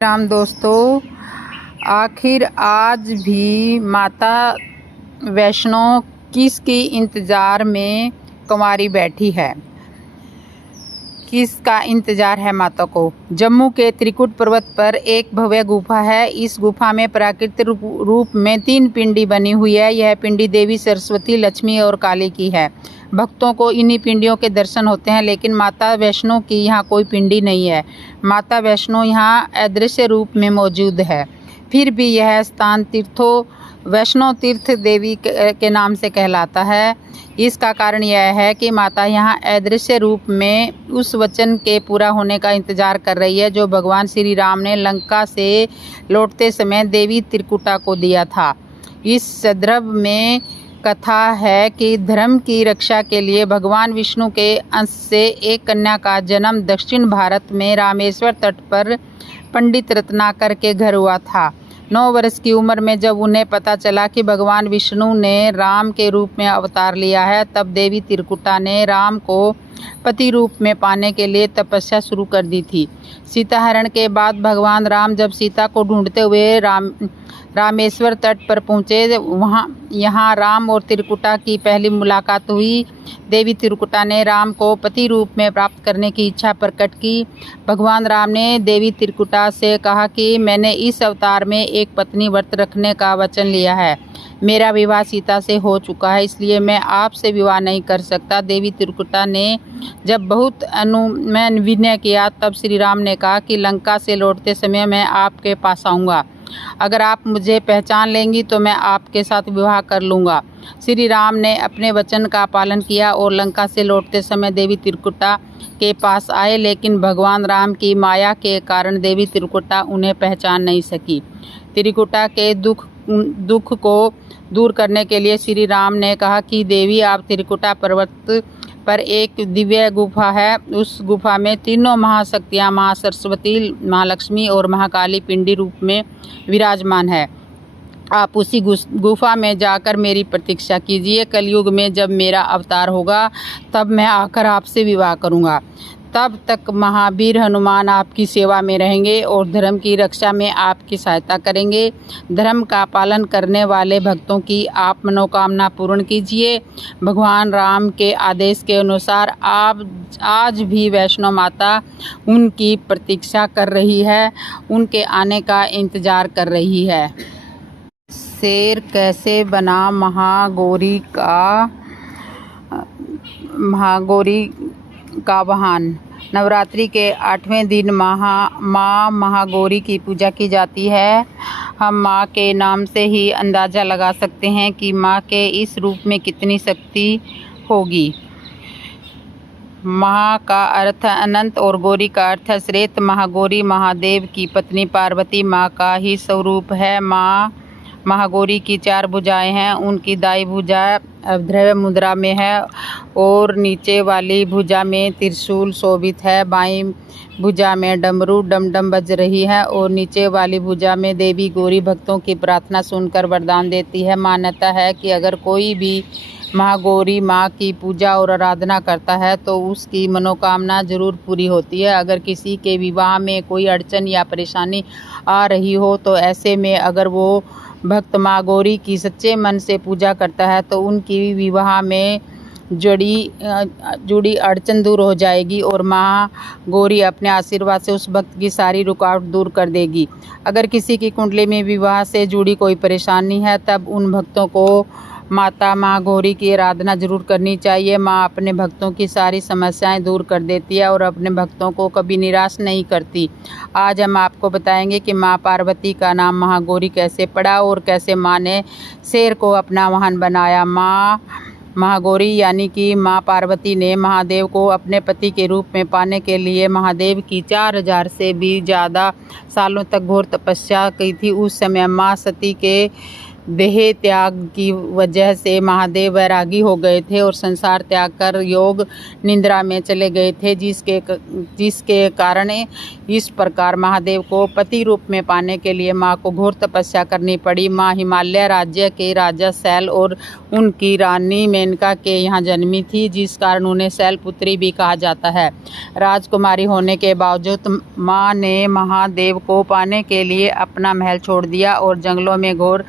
राम दोस्तों, आखिर आज भी माता वैष्णो किसके इंतज़ार में कुंवारी बैठी है? किसका इंतज़ार है माता को? जम्मू के त्रिकुट पर्वत पर एक भव्य गुफा है। इस गुफा में प्राकृतिक रूप में 3 पिंडी बनी हुई है। यह पिंडी देवी सरस्वती, लक्ष्मी और काली की है। भक्तों को इन्हीं पिंडियों के दर्शन होते हैं, लेकिन माता वैष्णो की यहाँ कोई पिंडी नहीं है। माता वैष्णो यहाँ अदृश्य रूप में मौजूद है। फिर भी यह स्थान वैष्णो तीर्थ देवी के नाम से कहलाता है। इसका कारण यह है कि माता यहाँ अदृश्य रूप में उस वचन के पूरा होने का इंतजार कर रही है जो भगवान श्री राम ने लंका से लौटते समय देवी त्रिकुटा को दिया था। इस संदर्भ में कथा है कि धर्म की रक्षा के लिए भगवान विष्णु के अंश से एक कन्या का जन्म दक्षिण भारत में रामेश्वर तट पर पंडित रत्नाकर के घर हुआ था। 9 वर्ष की उम्र में जब उन्हें पता चला कि भगवान विष्णु ने राम के रूप में अवतार लिया है, तब देवी त्रिकुटा ने राम को पति रूप में पाने के लिए तपस्या शुरू कर दी थी। सीता हरण के बाद भगवान राम जब सीता को ढूंढते हुए रामेश्वर तट पर पहुँचे, यहाँ राम और त्रिकुटा की पहली मुलाकात हुई। देवी त्रिकुटा ने राम को पति रूप में प्राप्त करने की इच्छा प्रकट की। भगवान राम ने देवी त्रिकुटा से कहा कि मैंने इस अवतार में एक पत्नी व्रत रखने का वचन लिया है। मेरा विवाह सीता से हो चुका है, इसलिए मैं आपसे विवाह नहीं कर सकता। देवी त्रिकुटा ने जब बहुत विनय किया, तब श्री राम ने कहा कि लंका से लौटते समय मैं आपके पास आऊँगा। अगर आप मुझे पहचान लेंगी तो मैं आपके साथ विवाह कर लूँगा। श्री राम ने अपने वचन का पालन किया और लंका से लौटते समय देवी त्रिकुटा के पास आए, लेकिन भगवान राम की माया के कारण देवी त्रिकुटा उन्हें पहचान नहीं सकी। त्रिकुटा के दुख को दूर करने के लिए श्री राम ने कहा कि देवी, आप त्रिकुटा पर्वत पर एक दिव्य गुफा है। उस गुफा में तीनों महाशक्तियाँ माँ सरस्वती, माँ लक्ष्मी और महाकाली पिंडी रूप में विराजमान है। आप उसी गुफा में जाकर मेरी प्रतीक्षा कीजिए। कलयुग में जब मेरा अवतार होगा, तब मैं आकर आपसे विवाह करूँगा। तब तक महावीर हनुमान आपकी सेवा में रहेंगे और धर्म की रक्षा में आपकी सहायता करेंगे। धर्म का पालन करने वाले भक्तों की आप मनोकामना पूर्ण कीजिए। भगवान राम के आदेश के अनुसार आप आज भी वैष्णो माता उनकी प्रतीक्षा कर रही है, उनके आने का इंतज़ार कर रही है। शेर कैसे बना महागौरी का वाहन? नवरात्रि के 8वें दिन माँ महागौरी की पूजा की जाती है। हम माँ के नाम से ही अंदाज़ा लगा सकते हैं कि माँ के इस रूप में कितनी शक्ति होगी। महा का अर्थ अनंत और गौरी का अर्थ है श्रेष्ठ। महागौरी महादेव की पत्नी पार्वती माँ का ही स्वरूप है। माँ महागौरी की 4 भुजाएं हैं। उनकी दाई भुजा अभद्रव्य मुद्रा में है और नीचे वाली भुजा में त्रिशूल शोभित है। बाईं भुजा में डमरू डमडम बज रही है और नीचे वाली भुजा में देवी गौरी भक्तों की प्रार्थना सुनकर वरदान देती है। मान्यता है कि अगर कोई भी महागौरी माँ की पूजा और आराधना करता है तो उसकी मनोकामना जरूर पूरी होती है। अगर किसी के विवाह में कोई अड़चन या परेशानी आ रही हो, तो ऐसे में अगर वो भक्त माँ गौरी की सच्चे मन से पूजा करता है तो उनकी विवाह में जुड़ी अड़चन दूर हो जाएगी और माँ गौरी अपने आशीर्वाद से उस भक्त की सारी रुकावट दूर कर देगी। अगर किसी की कुंडली में विवाह से जुड़ी कोई परेशानी है, तब उन भक्तों को माता माँ गौरी की आराधना जरूर करनी चाहिए। माँ अपने भक्तों की सारी समस्याएं दूर कर देती है और अपने भक्तों को कभी निराश नहीं करती। आज हम आपको बताएंगे कि माँ पार्वती का नाम महागौरी कैसे पड़ा और कैसे माँ ने शेर को अपना वाहन बनाया। माँ महागौरी यानी कि माँ पार्वती ने महादेव को अपने पति के रूप में पाने के लिए महादेव की 4000 से भी ज़्यादा सालों तक घोर तपस्या की थी। उस समय माँ सती के देह त्याग की वजह से महादेव वैरागी हो गए थे और संसार त्याग कर योग निद्रा में चले गए थे, जिसके कारण इस प्रकार महादेव को पति रूप में पाने के लिए माँ को घोर तपस्या करनी पड़ी। माँ हिमालय राज्य के राजा शैल और उनकी रानी मेनका के यहाँ जन्मी थी, जिस कारण उन्हें शैलपुत्री भी कहा जाता है। राजकुमारी होने के बावजूद माँ ने महादेव को पाने के लिए अपना महल छोड़ दिया और जंगलों में घोर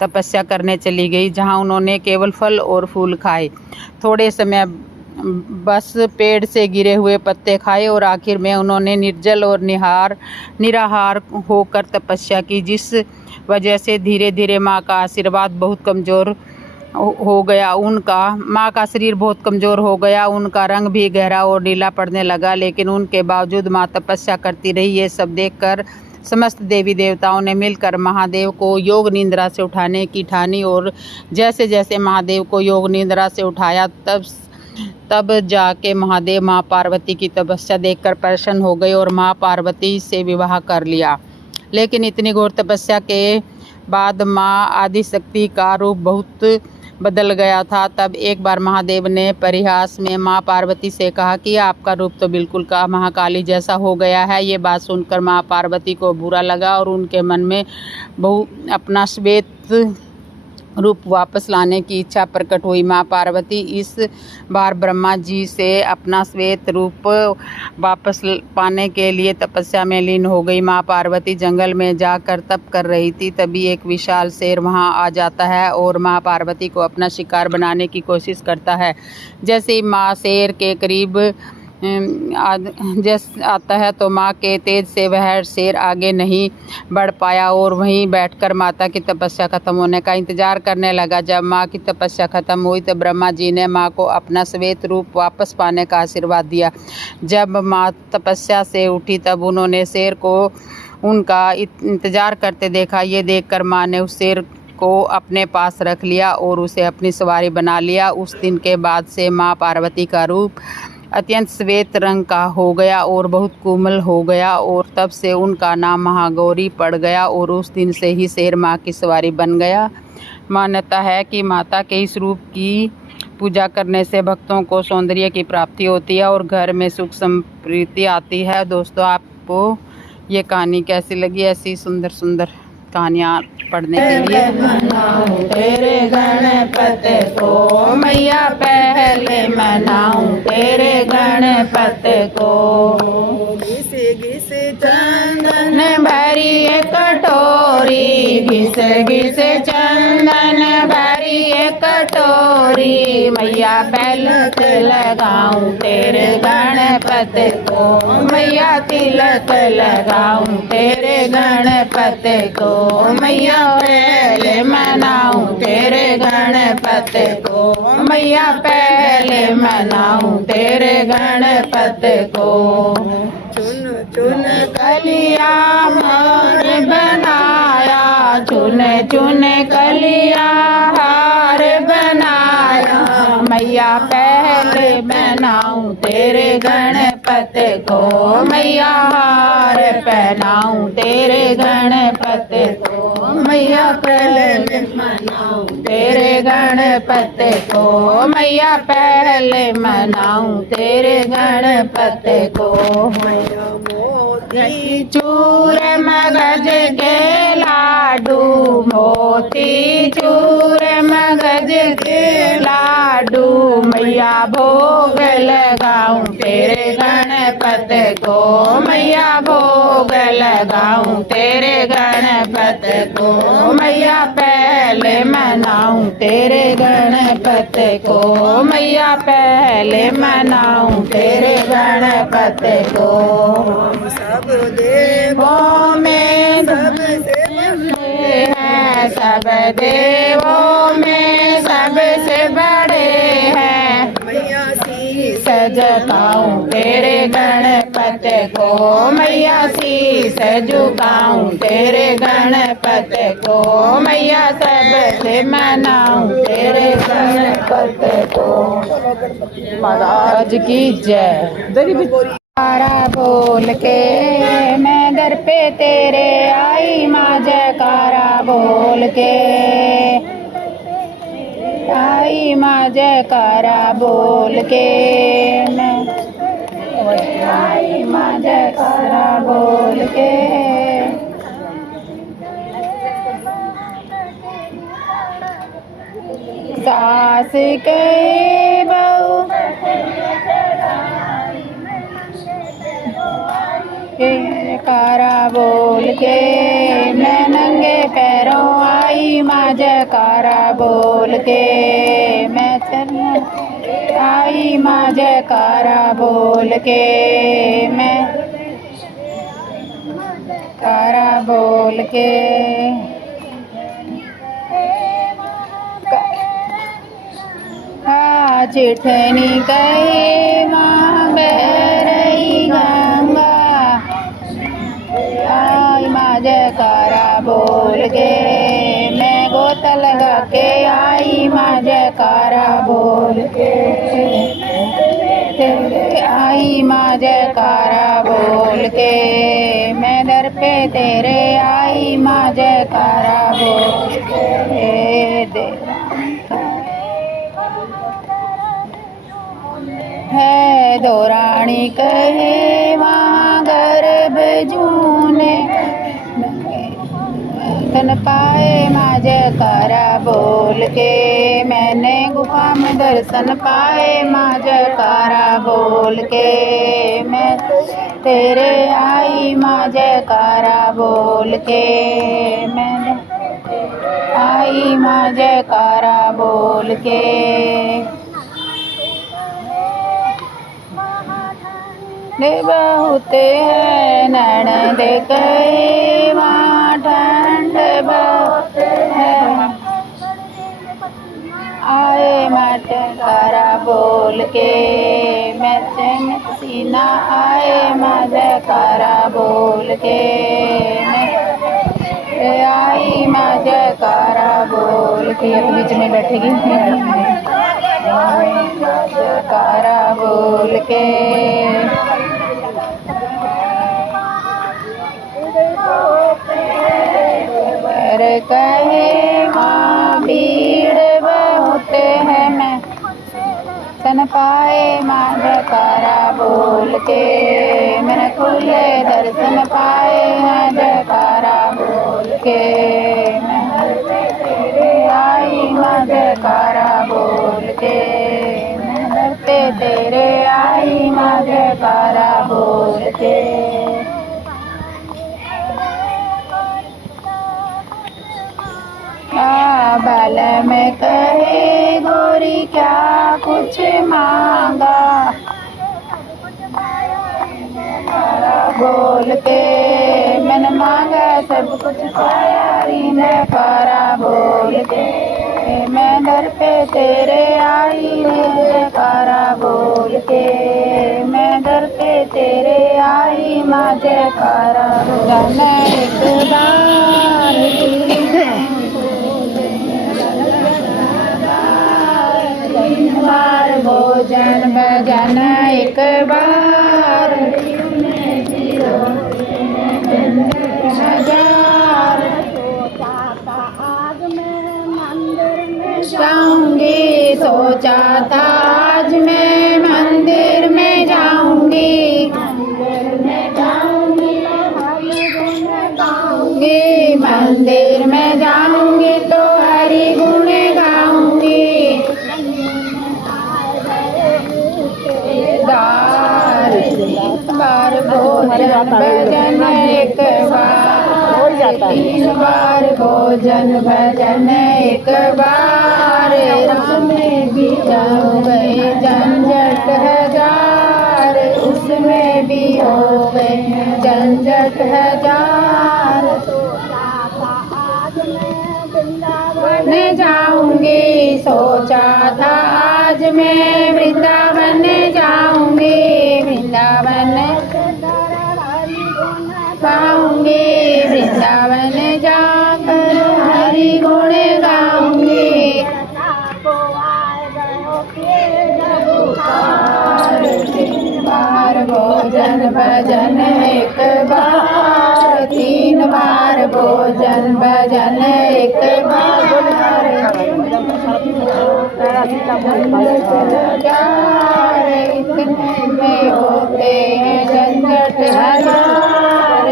तपस्या करने चली गई, जहाँ उन्होंने केवल फल और फूल खाए। थोड़े समय बस पेड़ से गिरे हुए पत्ते खाए और आखिर में उन्होंने निर्जल और निराहार होकर तपस्या की, जिस वजह से धीरे धीरे माँ का आशीर्वाद बहुत कमज़ोर हो गया। माँ का शरीर बहुत कमज़ोर हो गया, उनका रंग भी गहरा और नीला पड़ने लगा, लेकिन उनके बावजूद माँ तपस्या करती रही। ये सब देखकर समस्त देवी देवताओं ने मिलकर महादेव को योग निद्रा से उठाने की ठानी और जैसे जैसे महादेव को योग निद्रा से उठाया तब जाके महादेव माँ पार्वती की तपस्या देखकर प्रसन्न हो गए और माँ पार्वती से विवाह कर लिया। लेकिन इतनी घोर तपस्या के बाद माँ आदिशक्ति का रूप बहुत बदल गया था। तब एक बार महादेव ने परिहास में माँ पार्वती से कहा कि आपका रूप तो बिल्कुल का महाकाली जैसा हो गया है। ये बात सुनकर माँ पार्वती को बुरा लगा और उनके मन में अपना श्वेत रूप वापस लाने की इच्छा प्रकट हुई। माँ पार्वती इस बार ब्रह्मा जी से अपना श्वेत रूप वापस पाने के लिए तपस्या में लीन हो गई। माँ पार्वती जंगल में जाकर तप कर रही थी, तभी एक विशाल शेर वहां आ जाता है और माँ पार्वती को अपना शिकार बनाने की कोशिश करता है। जैसे ही माँ शेर के करीब आता है तो माँ के तेज से वह शेर आगे नहीं बढ़ पाया और वहीं बैठकर माता की तपस्या खत्म होने का इंतजार करने लगा। जब माँ की तपस्या खत्म हुई तो ब्रह्मा जी ने माँ को अपना श्वेत रूप वापस पाने का आशीर्वाद दिया। जब माँ तपस्या से उठी तब उन्होंने शेर को उनका इंतजार करते देखा। ये देखकर माँ ने उस शेर को अपने पास रख लिया और उसे अपनी सवारी बना लिया। उस दिन के बाद से माँ पार्वती का रूप अत्यंत श्वेत रंग का हो गया और बहुत कोमल हो गया और तब से उनका नाम महागौरी पड़ गया और उस दिन से ही शेर माँ की सवारी बन गया। मान्यता है कि माता के इस रूप की पूजा करने से भक्तों को सौंदर्य की प्राप्ति होती है और घर में सुख समृद्धि आती है। दोस्तों, आपको ये कहानी कैसी लगी? ऐसी सुंदर सुंदर कहानियाँ पढ़ने के लिए मनाऊं तेरे गणपति को मैया, पहले मनाऊं तेरे गणपति को। घिस घिस चंदन भरी एक कटोरी, घिस घिस चंदन भरी एक कटोरी, मैया तिलक लगाऊं तेरे गणपति को, मैया तिलक लगाऊं तेरे गणपति को, मैया पहले मनाऊं तेरे गणपति को, मैया पहले मनाऊं तेरे गणपति को। चुन चुन कलिया हार बनाया, चुन चुन कलिया हार बनाया, मैया पहले मनाऊं तेरे गणपति को, मैया हार पहनाऊं तेरे गणपति को, मैया पहले मनाऊं तेरे गणपति को, मैया पहले मनाऊं तेरे गणपति को। मैया मोती चूर मगज के लाडू, मोती चूर मगज के लाडू, मैया भोग लगाऊं तेरे गणपति को, मैया भोग लगाऊं तेरे गणपति को, मैया पहले मनाऊं तेरे गणपति को, मैया पहले मनाऊं तेरे गणपति को। सब देवों में सबसे बड़े हैं, सब देवों में सबसे बड़े हैं, मैया शीश झुकाऊं तेरे गणपति को, मैया शीश झुकाऊं तेरे गणपति को, मैया सबसे मनाऊं तेरे गणपति को। महाराज की जय। जयकारा बोल के मैं दर पे तेरे आई माँ, जयकारा बोल के। आई माँ जयकारा बोल के मैं आई माँ जयकारा बोल के सास के बहू जयकारा बोल के मैं नंगे पैरों आई माँ जयकारा बोल के मैं चल आई माँ जयकारा बोल के मैं जयकारा बोल के चिठनी कहे माँ बह रही गंगा आई माँ जयकारा बोल के मैं गोता लगा के आई माँ जयकारा बोल के आई माँ जयकारा बोल के मैं दर पे तेरे आई माँ जयकारा बोल के है दौरानी कहे वहाँ गर्भ जूने तन पाए माँ जयकारा बोल के मैंने गुफा में दर्शन पाए माँ जयकारा बोल के मैं तेरे आई माँ जयकारा बोल के मैं आई माँ जयकारा बोल के बहुत है नैन देखे वहाँ ठंड बहुत है आए माँ जयकारा बोल के मैं चैन सीना आए माँ जयकारा बोल के मैं आई माँ जयकारा बोल के अब बीच में बैठेगी जयकारा बोल के कहे माँ भीड़ बहुत है मैं सन पाए माँ जयकारा बोल के मैंने खुले दर्शन पाए हैं जयकारा बोल के मैं आई माँ जयकारा बोल के मैं डरते तेरे आई माँ जयकारा बोल के बाल में कहे गोरी क्या कुछ मांगा बोल के मैंने मांगा सब कुछ पाया री मैं पारा बोल के मैं दर पे तेरे आई जयकारा बोल के मैं दर पे तेरे आई माँ जयकारा जाना एक बार भोजन भजन एक बार जाऊंगी सोचा था आज मैं मंदिर में जाऊंगी मंदिर में जाऊंगी तो हरि गुण गाऊंगी बार भोजन भजन एक बार तीन बार भोजन भजन एक बार राम में भी जाओ गए झंझट हजार उसमें भी हो गए झंझट हजार वृंदावन जाऊंगी सोचा था आज मैं वृंदावन जाऊंगी वृंदावन गाऊंगी वृंदावन जाकर हरि गुण गाऊंगी बार भोजन भजन एक बार तीन बार भोजन भजन एक बार हजार इतने में होते हैं झंझट हजार।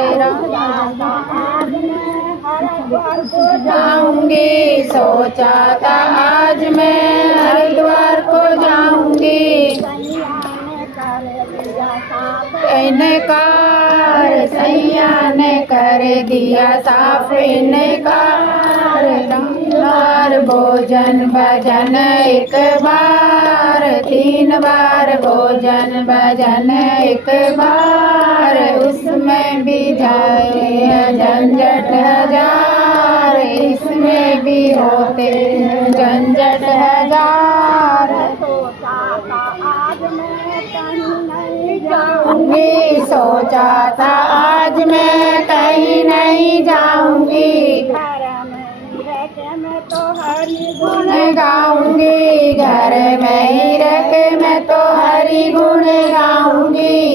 जाऊंगी सोचा था आज मैं हरिद्वार को जाऊंगी, इनकार सैया ने कर दिया साफ इनकार। बार भोजन भजन एक बार, 3 बार भोजन भजन एक बार, उसमें भी जाए झंझट हजार, इसमें भी होते हैं झंझट हजार। जाऊंगी सोचा था आज मैं कहीं नहीं जाऊंगी, गुण गाऊंगी घर में ही रह के मैं तो हरि गुण गाऊंगी।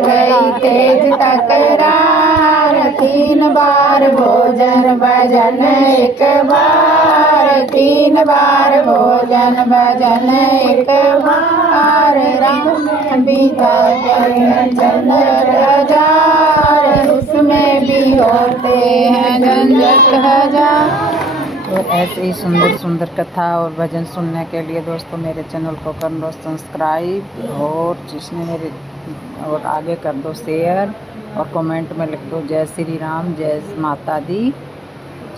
गई तेज तकरार, 3 बार भोजन भजन एक बार, 3 बार भोजन भजन एक बार। राम बीता झंझट हजार, उसमें भी होते हैं झंझट हजार। तो ऐसे ही सुंदर सुंदर कथा और भजन सुनने के लिए दोस्तों मेरे चैनल को कर दो सब्सक्राइब, और जिसने मेरे और आगे कर दो शेयर, और कमेंट में लिख दो जय श्री राम, जय माता दी,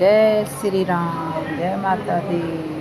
जय श्री राम, जय माता दी।